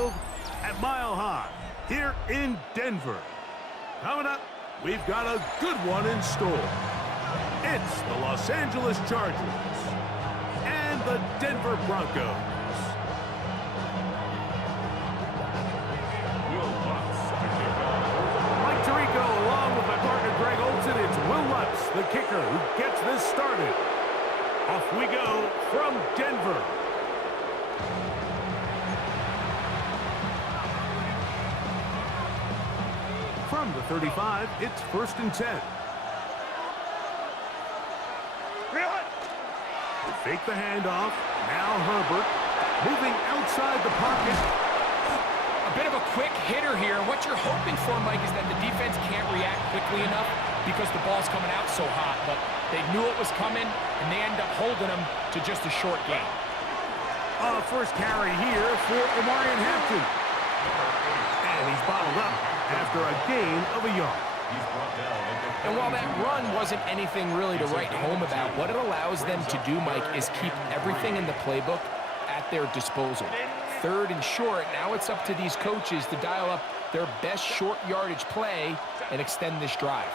Field at Mile High here in Denver. Coming up, we've got a good one in store. It's the Los Angeles Chargers and the Denver Broncos. Mike Tirico along with my partner Greg Olson. It's Will Lutz, the kicker, who gets this started. Off we go from Denver. From the 35, it's 1st and 10. Fake the handoff. Now Herbert moving outside the pocket. A bit of a quick hitter here. What you're hoping for, Mike, is that the defense can't react quickly enough because the ball's coming out so hot. But they knew it was coming, and they end up holding them to just a short gain. First carry here for Omarion Hampton. And he's bottled up after a gain of a yard. And while that run wasn't anything really to write home about, what it allows them to do, Mike, is keep everything in the playbook at their disposal. 3rd and short, now it's up to these coaches to dial up their best short yardage play and extend this drive.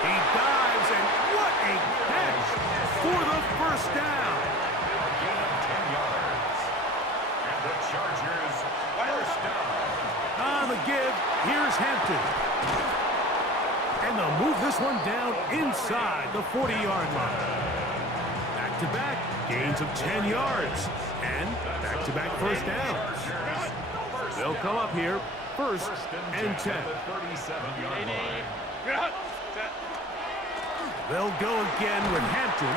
He dives, and what a catch for the first down. Gain of 10 yards. And the Chargers first down. On the give, here's Hampton. And they'll move this one down inside the 40-yard line. Back-to-back gains of 10 yards. And back-to-back first downs. They'll come up here, 1st and 10. They'll go again with Hampton.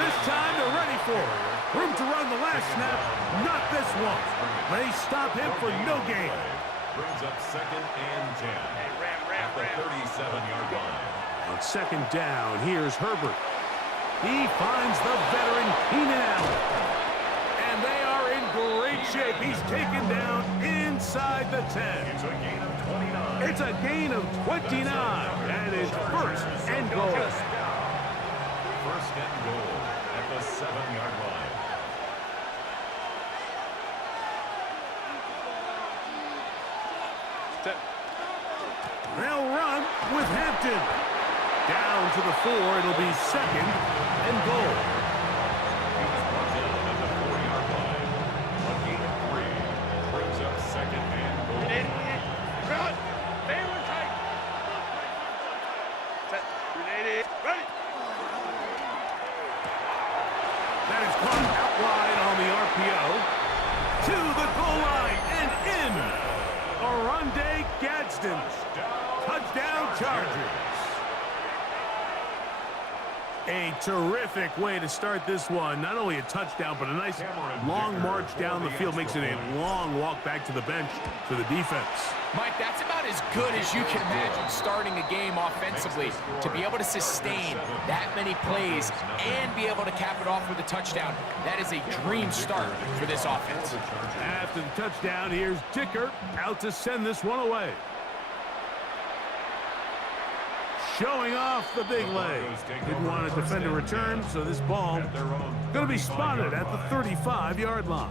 This time they're ready for it. Room to run the last snap, not this one. They stop him for no gain. Brings up 2nd and 10 at the 37-yard line. On 2nd down, here's Herbert. He finds the veteran Keenan Allen. And they are in great shape. He's taken down inside the 10. It's a gain of 29. It's a gain of 29. And it's 1st and goal. 1st and goal at the 7-yard line. They'll run with Hampton. Down to the 4. It'll be 2nd and goal. He was brought down at the 40-yard line. A gain of 3. Brings up 2nd and goal. That is caught out wide on the RPO. To the goal line and in. Oronde Gadsden. Touchdown Chargers. A terrific way to start this one. Not only a touchdown, but a nice long march down the field. Makes it a long walk back to the bench for the defense. Mike, that's about as good as you can imagine starting a game offensively. To be able to sustain that many plays and be able to cap it off with a touchdown, that is a dream start for this offense. After the touchdown, here's Dicker out to send this one away. Showing off the big leg. Didn't want to defend a return, so this ball going to be spotted at the 35-yard line.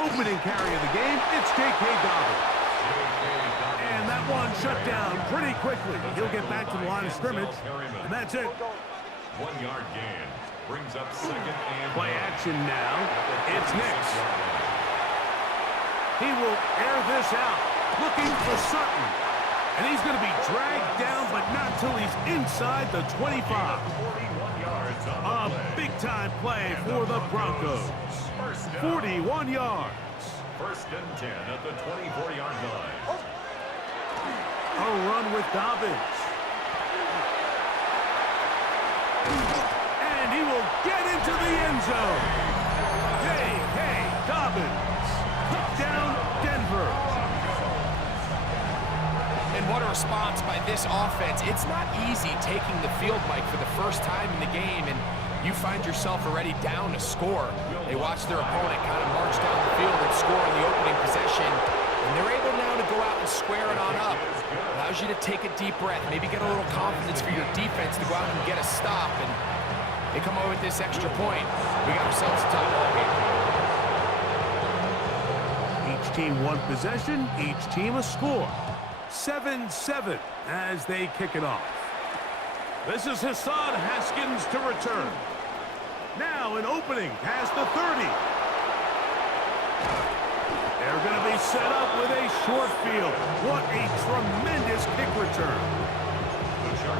Opening carry of the game, it's J.K. Dobbins. And that one shut down pretty quickly. He'll get back to the line of scrimmage, and that's it. 1-yard gain. Brings up 2nd and Play action now. It's Nix. He will air this out, looking for Sutton. And he's going to be dragged down, but not till he's inside the 25. 41 yards. A big-time play for the Broncos. 41 yards. 1st and 10 at the 24-yard line. A run with Dobbins. And he will get into the end zone. J.K. Dobbins. Touchdown, Denver. And what a response by this offense. It's not easy taking the field, Mike, for the first time in the game, and you find yourself already down a score. They watch their opponent kind of march down the field and score in the opening possession, and they're able now to go go out and square it on up. Allows you to take a deep breath, maybe get a little confidence for your defense to go out and get a stop, and they come away with this extra point. We got ourselves a tie ball game. Each team one possession, each team a score. 7-7 as they kick it off. This is Hassan Haskins to return. Now an opening past the 30. They're going to be set up with a short field. What a tremendous kick return.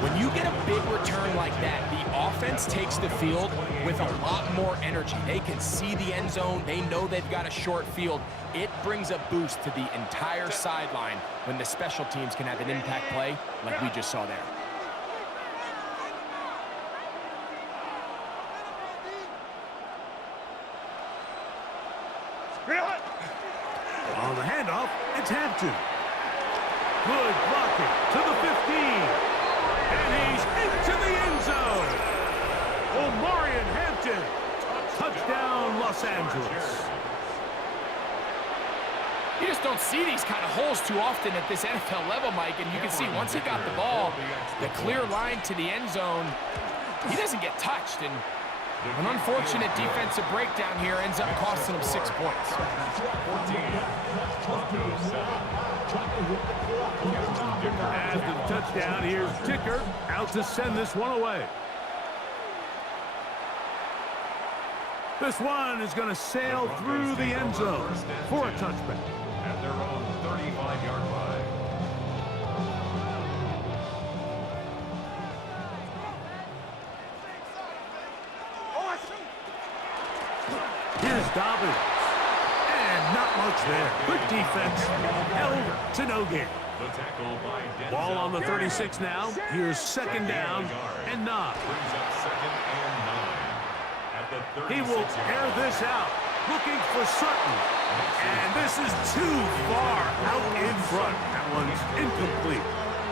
When you get a big return like that, the offense takes the field with a lot more energy. They can see the end zone. They know they've got a short field. It brings a boost to the entire sideline when the special teams can have an impact play like we just saw there. On the handoff, it's Hampton. Good blocking to the 15. And he's into the end zone. Omarion Hampton. Touchdown, Los Angeles. You just don't see these kind of holes too often at this NFL level, Mike, and you can see once he got the ball, the clear line to the end zone, he doesn't get touched, and an unfortunate defensive breakdown here ends up costing him 6 points. After the touchdown, here's Ticker out to send this one away. This one is going to sail through the end zone for a touchback. At their own 35-yard line. Here's Dobbins. And not much there. Good defense. Held to no gain. The tackle by Denzel. Ball on the 36 now. Here's second down and 9. Brings up second and 9. At the 36 He will air this out. Looking for Sutton. And this is too far out in front. That one's incomplete.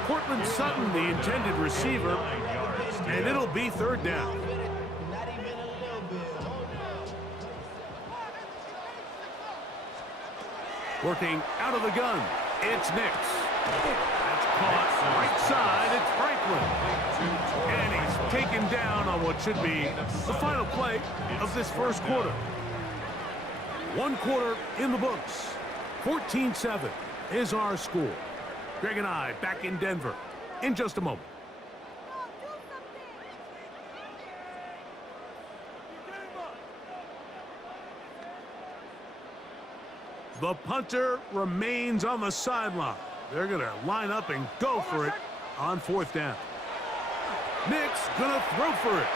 Cortland Sutton, the intended receiver. And it'll be third down. Working out of the gun, it's Nix. That's caught right side, it's Franklin. And he's taken down on what should be the final play of this first quarter. One quarter in the books. 14-7 is our score. Greg and I back in Denver in just a moment. The punter remains on the sideline. They're going to line up and go for it on fourth down. Nick's going to throw for it.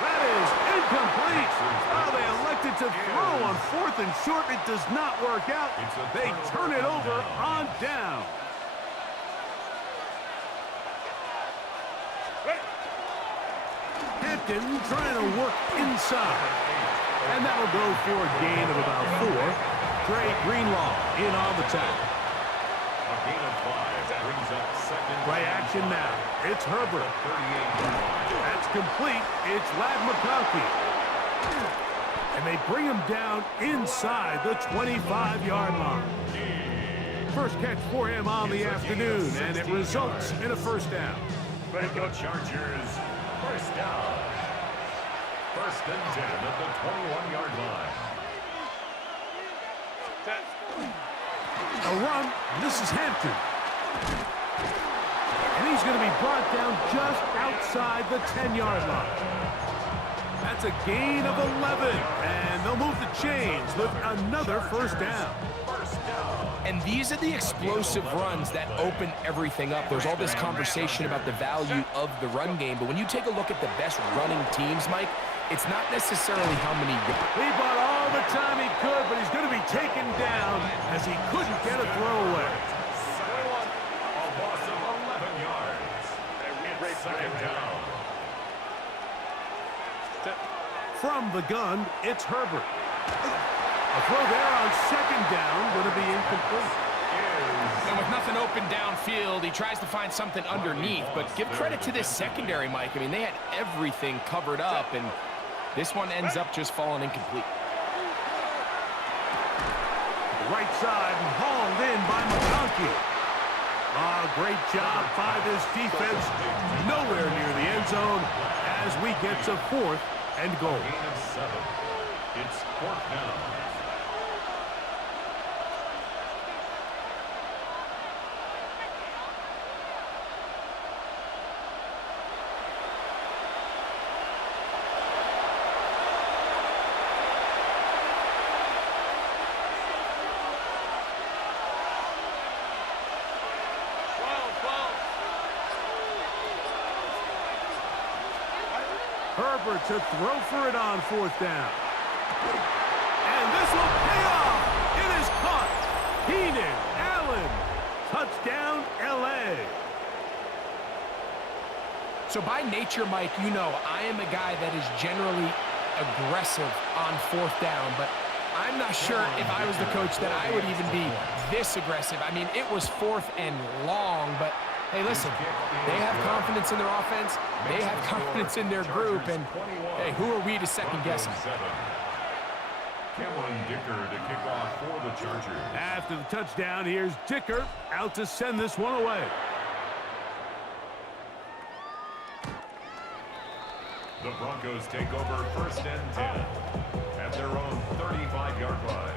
That is incomplete. Oh, they elected to throw on fourth and short. It does not work out. They turn it over on down. Hampton trying to work inside. And that'll go for a gain of about 4. Dre Greenlaw in on the tackle. A gain of 5 brings up second. Play action now. It's Herbert. That's complete. It's Lad McConkey. And they bring him down inside the 25-yard line. First catch for him on the afternoon, and it results in a first down. Way to go, Chargers. First down. First and 10 at the 21-yard line. A run. This is Hampton. And he's going to be brought down just outside the 10-yard line. That's a gain of 11. And they'll move the chains with another first down. And these are the explosive runs that open everything up. There's all this conversation about the value of the run game, but when you take a look at the best running teams, Mike, it's not necessarily how many yards. He bought all the time he could, but he's going to be taken down as he couldn't get a throwaway. A loss of 11 yards. It's second down. From the gun, it's Herbert. A throw there on second down, going to be incomplete. And with nothing open downfield, he tries to find something underneath, but give credit to this secondary, Mike. I mean, they had everything covered up, and this one ends up just falling incomplete. Right side and hauled in by McConkey. Great job by this defense. Nowhere near the end zone as we get to 4th and goal. Gain of 7. It's 4th down. Herbert to throw for it on 4th down. And this will pay off. It is caught. Keenan Allen. Touchdown, L.A. So by nature, Mike, you know I am a guy that is generally aggressive on 4th down, but I'm not sure if I was the coach that I would even be this aggressive. I mean, it was 4th and long, but hey, listen, they have confidence in their offense. They have confidence in their group. And, hey, who are we to second-guess them? Cameron Dicker to kick off for the Chargers. After the touchdown, here's Dicker out to send this one away. The Broncos take over 1st and 10 at their own 35-yard line.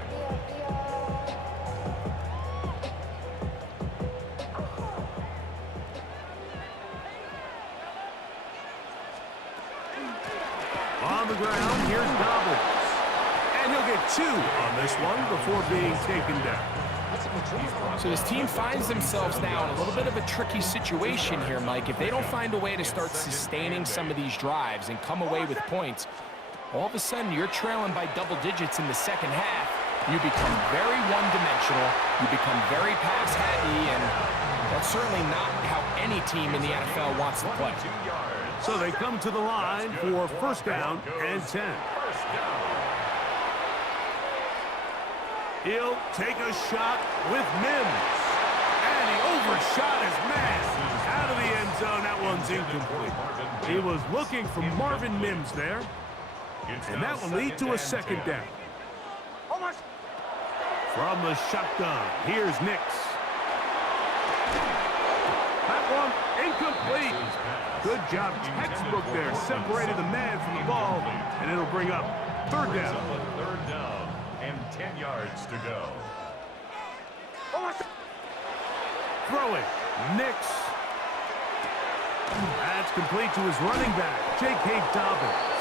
On the ground, here's Dobbins. And he'll get 2 on this one before being taken down. So this team finds themselves now in a little bit of a tricky situation here, Mike. If they don't find a way to start sustaining some of these drives and come away with points, all of a sudden you're trailing by double digits in the second half. You become very one-dimensional. You become very pass-heavy, and that's certainly not how any team in the NFL wants to play. So they come to the line for 1st down and 10. He'll take a shot with Mims. And he overshot his man. Out of the end zone, that one's incomplete. He was looking for Marvin Mims there. And that will lead to a 2nd down. From the shotgun, here's Nix. That one incomplete. Good job, textbook there. Separated the man from the ball, and it'll bring up 3rd down. 3rd down and 10 yards to go. Throwing, Nix. That's complete to his running back, J.K. Dobbins.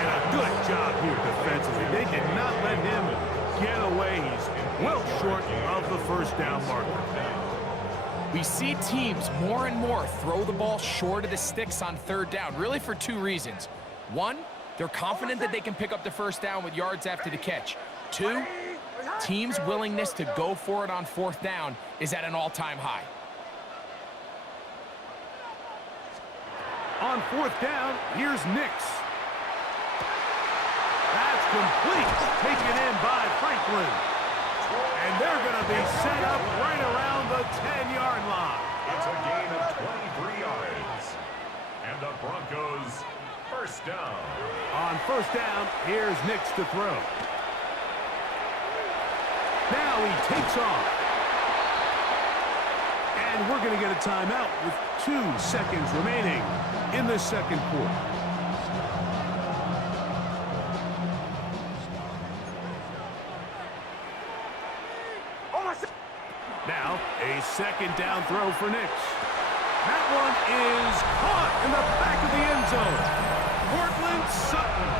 And a good job here defensively. They did not let him get away. He's well short of the 1st down marker. We see teams more and more throw the ball short of the sticks on 3rd down, really for 2 reasons. 1, they're confident that they can pick up the 1st down with yards after the catch. 2, teams' willingness to go for it on 4th down is at an all-time high. On 4th down, here's Nix. That's complete. Taken in by Franklin. And they're going to be set up right around the 10-yard line. It's a gain of 23 yards. And the Broncos 1st down. On 1st down, here's Nix to throw. Now he takes off. And we're going to get a timeout with 2 seconds remaining in the 2nd quarter. Now, a 2nd down throw for Nix. That one is caught in the back of the end zone. Cortland Sutton.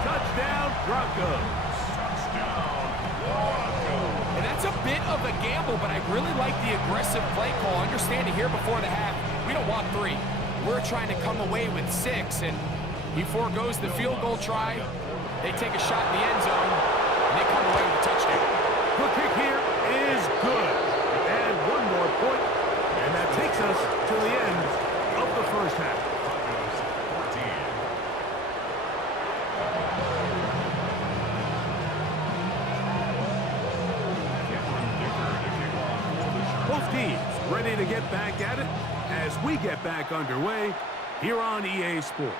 Touchdown, Broncos. Touchdown, Broncos. And that's a bit of a gamble, but I really like the aggressive play call. Understanding here before the half, we don't want 3. We're trying to come away with 6, and he forgoes the field goal try. They take a shot in the end zone, and they come away with a touchdown. The kick here is good. And 1 more point, and that takes us to the end of the 1st half. Broncos 14. Both teams ready to get back at it as we get back underway here on EA Sports.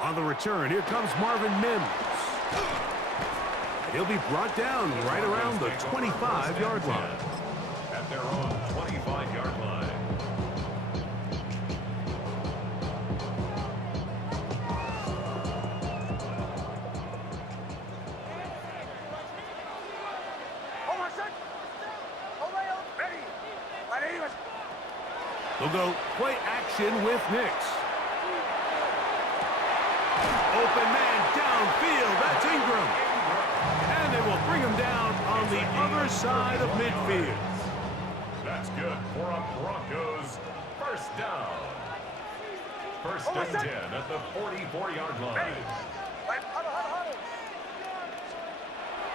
On the return, here comes Marvin Mims. He'll be brought down right around the 25-yard line. At their own 25-yard line. They'll go play action with Nix. Open man downfield. That's Ingram. And they will bring him down on the other side of midfield. That's good for a Broncos first down. First and 10 at the 44-yard line.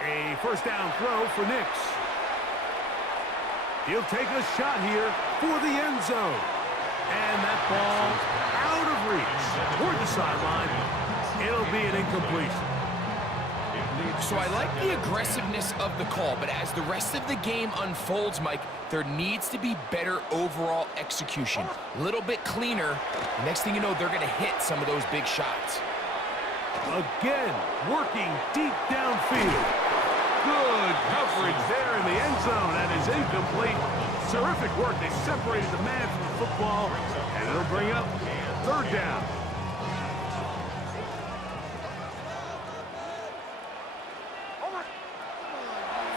A first down throw for Nix. He'll take a shot here for the end zone. And that ball out of reach toward the sideline. It'll be an incompletion. So I like the aggressiveness of the call, but as the rest of the game unfolds, Mike, there needs to be better overall execution. A little bit cleaner. The next thing you know, they're going to hit some of those big shots. Again, working deep downfield. Good coverage there in the end zone. That is incomplete. Terrific work. They separated the man from the football, and it'll bring up third down.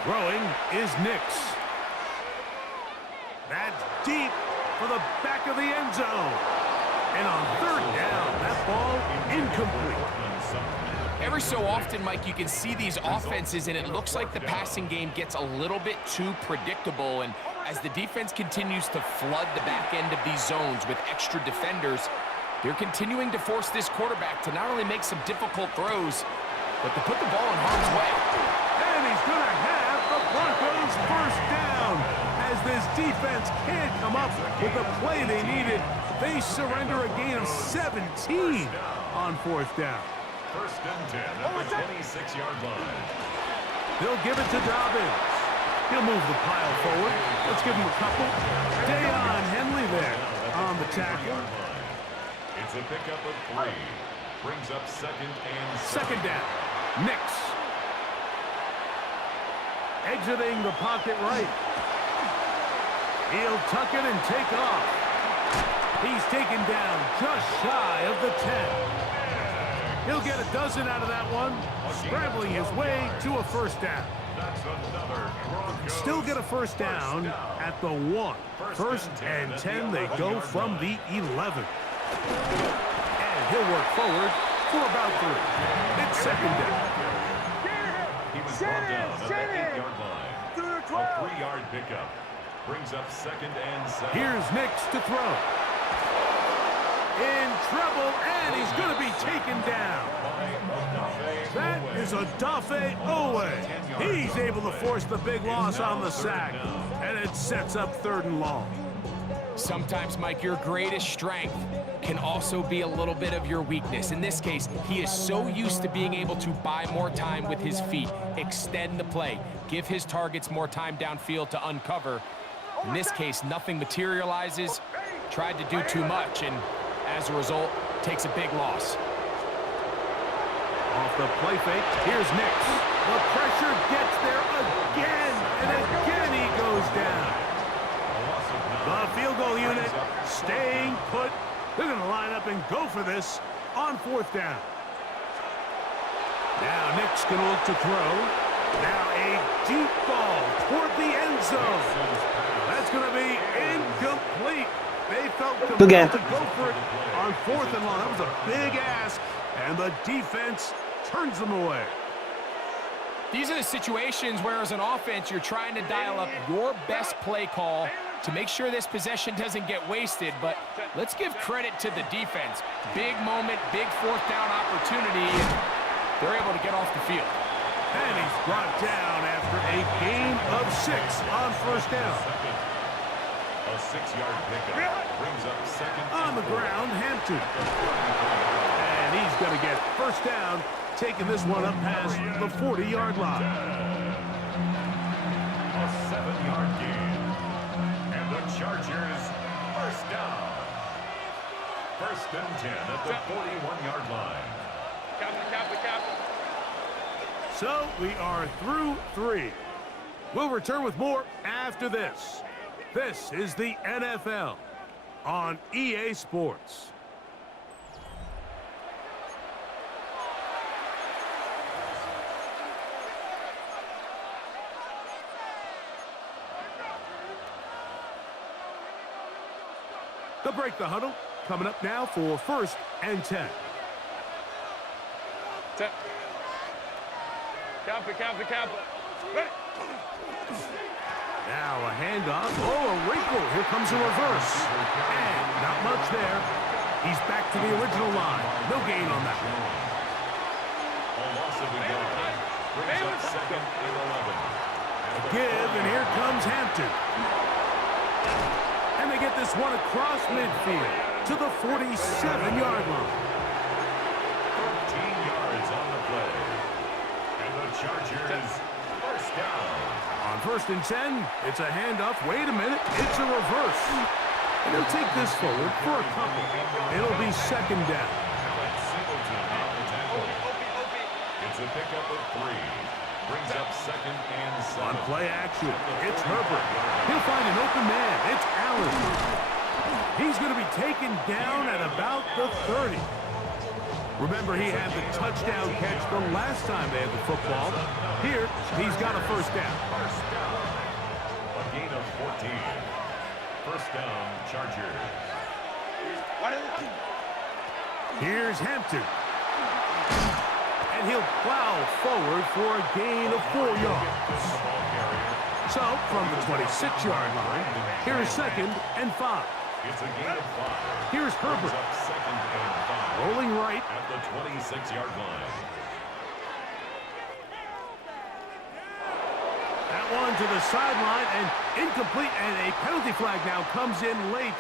Throwing is Nix. That's deep for the back of the end zone. And on third down, that ball incomplete. Every so often, Mike, you can see these offenses, and it looks like the passing game gets a little bit too predictable. And as the defense continues to flood the back end of these zones with extra defenders, they're continuing to force this quarterback to not only make some difficult throws, but to put the ball in harm's way. And he's going to have the Broncos first down. As this defense can't come up with the play they needed, they surrender a gain of 17 on fourth down. First and 10 at the 26-yard line. They'll give it to Dobbins. He'll move the pile forward. Let's give him a couple. Deion Henley there on the tackle. It's a pickup of 3. Brings up second and 7. Second down. Nix. Exiting the pocket right. He'll tuck it and take off. He's taken down just shy of the 10. He'll get a dozen out of that one, scrambling his way to a first down. Still get a first down at the 1. First and 10, they go from the 11. And he'll work forward for about 3. It's second down. He was brought down at the 8-yard line. A 3-yard pickup. Brings up second and 7. Here's Nix to throw. In trouble, and he's going to be taken down. That is Odafe Owe. He's able to force the big loss on the sack, and it sets up third and long. Sometimes, Mike, your greatest strength can also be a little bit of your weakness. In this case, he is so used to being able to buy more time with his feet, extend the play, give his targets more time downfield to uncover. In this case, nothing materializes, tried to do too much, and as a result, takes a big loss. Off the play fake, here's Nix. The pressure gets there again, and again he goes down. The field goal unit staying put. They're going to line up and go for this on fourth down. Now Nix going to look to throw. Now a deep ball toward the end zone. That's going to be incomplete. They felt compelled to go for it on fourth and long. That was a big ask, and the defense turns them away. These are the situations where, as an offense, you're trying to dial up your best play call to make sure this possession doesn't get wasted. But let's give credit to the defense. Big moment, big fourth down opportunity, and they're able to get off the field. And he's brought down after a gain of 6 on first down. A 6-yard pickup brings up second on the ground, Hampton. And he's going to get first down, taking this one up past the 40-yard line. A 7-yard gain. And the Chargers first down. First and 10 at the 41-yard line. So we are through 3. We'll return with more after this. This is the NFL on EA Sports. They'll break the huddle. Coming up now for 1st and 10. Count it. Ready. Now a handoff. Oh, a wrinkle. Here comes a reverse. And not much there. He's back to the original line. No gain on that one. A loss of a yard. Brings up 2nd and 11. A give, and here comes Hampton. And they get this one across midfield to the 47-yard line. 13 yards on the play. And the Chargers, 1st down. On 1st and 10, it's a handoff. Wait a minute, it's a reverse. And he'll take this forward for a couple. It'll be 2nd down. Alex Singleton on the tackle. It's a pickup of 3. Brings up 2nd and 7. On play action, it's Herbert. He'll find an open man. It's Allen. He's going to be taken down at about the 30. Remember, he had the touchdown catch the last time they had the football. Here, he's got a 1st down. First down. A gain of 14. 1st down, Chargers. Here's Hampton. And he'll plow forward for a gain of 4 yards. So, from the 26-yard line, here's 2nd and 5. It's a gain of 5. Here's Herbert. Up 2nd and 5. Rolling right. At the 26-yard line. That one to the sideline and incomplete, and a penalty flag now comes in late.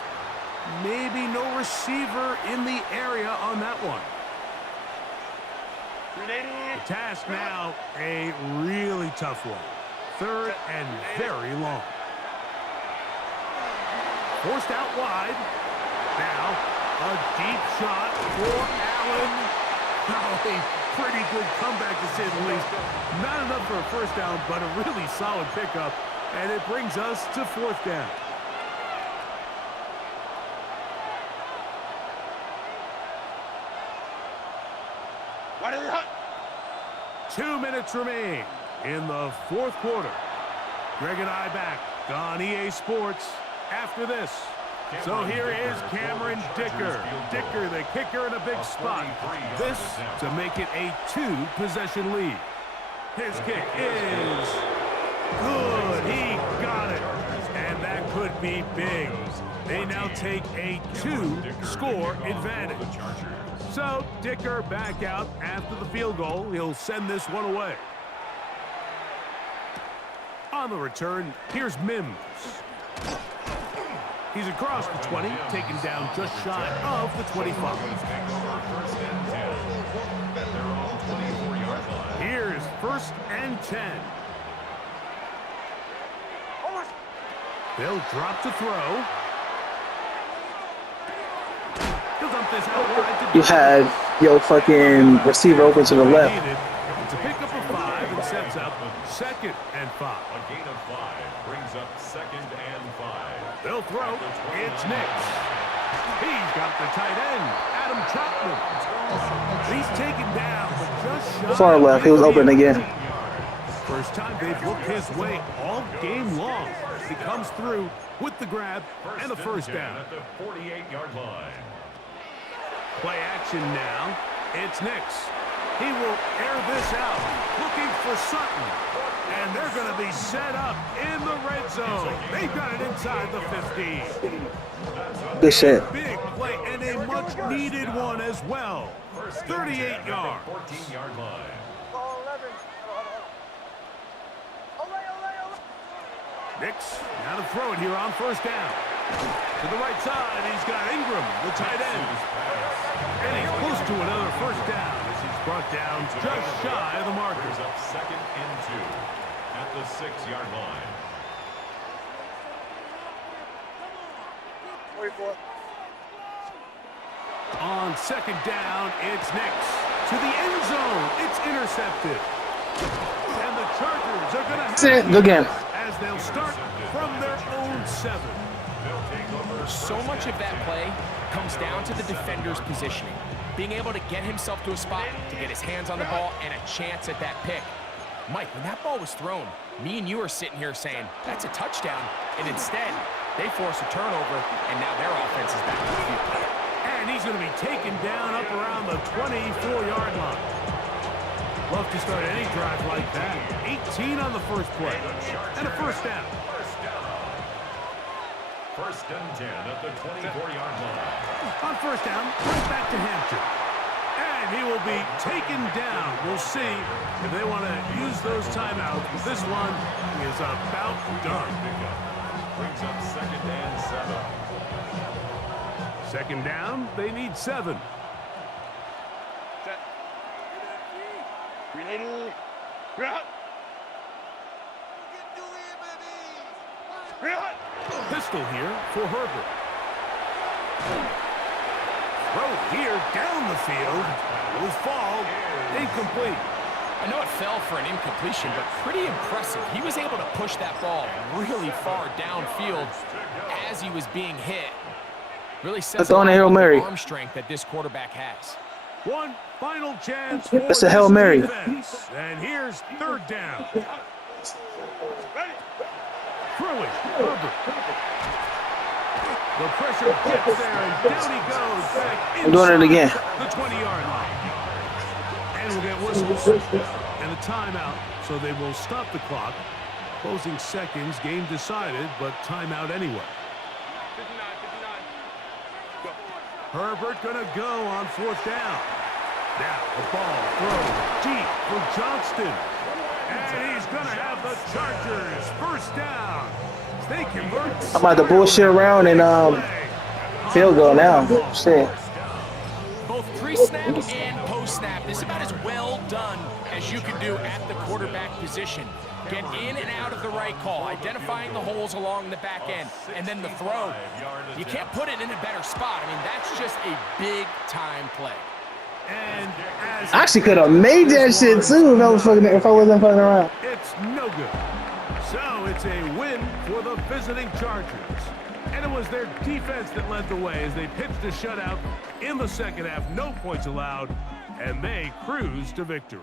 Maybe no receiver in the area on that one. The task now, a really tough one. 3rd and very long. Forced out wide. Now, a deep shot for Allen. Oh, a pretty good comeback to say the least. Not enough for a 1st down, but a really solid pickup. And it brings us to 4th down. What is it? 2 minutes remain in the 4th quarter. Greg and I back on EA Sports after this. So here is Cameron Dicker. Dicker, the kicker, in a big spot. This to make it a 2-possession lead. His kick is good. He got it. And that could be big. They now take a 2-score advantage. So Dicker back out after the field goal. He'll send this one away. On the return, here's Mims. He's across the 20, taken down just shy of the 25. Here's 1st and 10. They'll drop to throw. He'll dump this out wide to You had your fucking receiver open to the left. It's a pickup of 5 and sets up 2nd and 5. A gain of 5 brings up 2nd and 5. They'll throw. It's Nix. He's got the tight end, Adam Chapman. He's taken down, but just shy. Far left. He was open again. First time they've looked his way all game long. He comes through with the grab and a 1st down. At the 48-yard line. Play action now. It's Nix. He will air this out, looking for Sutton. And they're going to be set up in the red zone. They've got it inside the 15. Good shit. Big play and a much-needed one as well. 38 yards. 14-yard line. Nix now to throw it here on 1st down. To the right side, he's got Ingram, the tight end. And he's close to another 1st down as he's brought down just shy of the marker. Brings up 2nd and 2 at the 6-yard line. 44. On 2nd down, it's Nix. To the end zone, it's intercepted. And the Chargers are going to That's it. Good game. as they'll start from their own 7. So much of that play comes down to the defender's positioning. Being able to get himself to a spot, to get his hands on the ball, and a chance at that pick. Mike, when that ball was thrown, me and you are sitting here saying, that's a touchdown. And instead, they force a turnover, and now their offense is back on the field. And he's going to be taken down up around the 24-yard line. Love to start any drive like that. 18 on the first play. And a first down. First and 10 at the 24-yard line. On first down, right back to Hampton. And he will be taken down. We'll see if they want to use those timeouts. This one is about done. Brings up second and 7. Second down, they need 7. Set. Ready. Right. Right. Pistol here for Herbert. Throw here down the field. Will fall. Incomplete. I know it fell for an incompletion, but pretty impressive. He was able to push that ball really far downfield as he was being hit. Really says a lot Hail about Mary. the arm strength that this quarterback has. One final chance for That's a Hail Mary. defense. And here's third down. Throwing. Herbert. The pressure gets there, and down he goes back I'm doing it again. the 20-yard line. And we'll get whistles and a timeout, so they will stop the clock. Closing seconds, game decided, but timeout anyway. 59. Go. Herbert gonna go on fourth down. Now the ball thrown deep for Johnston. And he's gonna have the Chargers first down. They convert. I'm about to bullshit around and field goal now. Shit. Both pre-snap and post-snap, this is about as well done as you can do at the quarterback position. Get in and out of the right call, identifying the holes along the back end, and then the throw. You can't put it in a better spot. I mean, that's just a big-time play. And as I actually could have made that shit too if I wasn't fucking around. it's no good. So it's a win for the visiting Chargers. And it was their defense that led the way as they pitched a shutout in the second half. No points allowed, and they cruised to victory.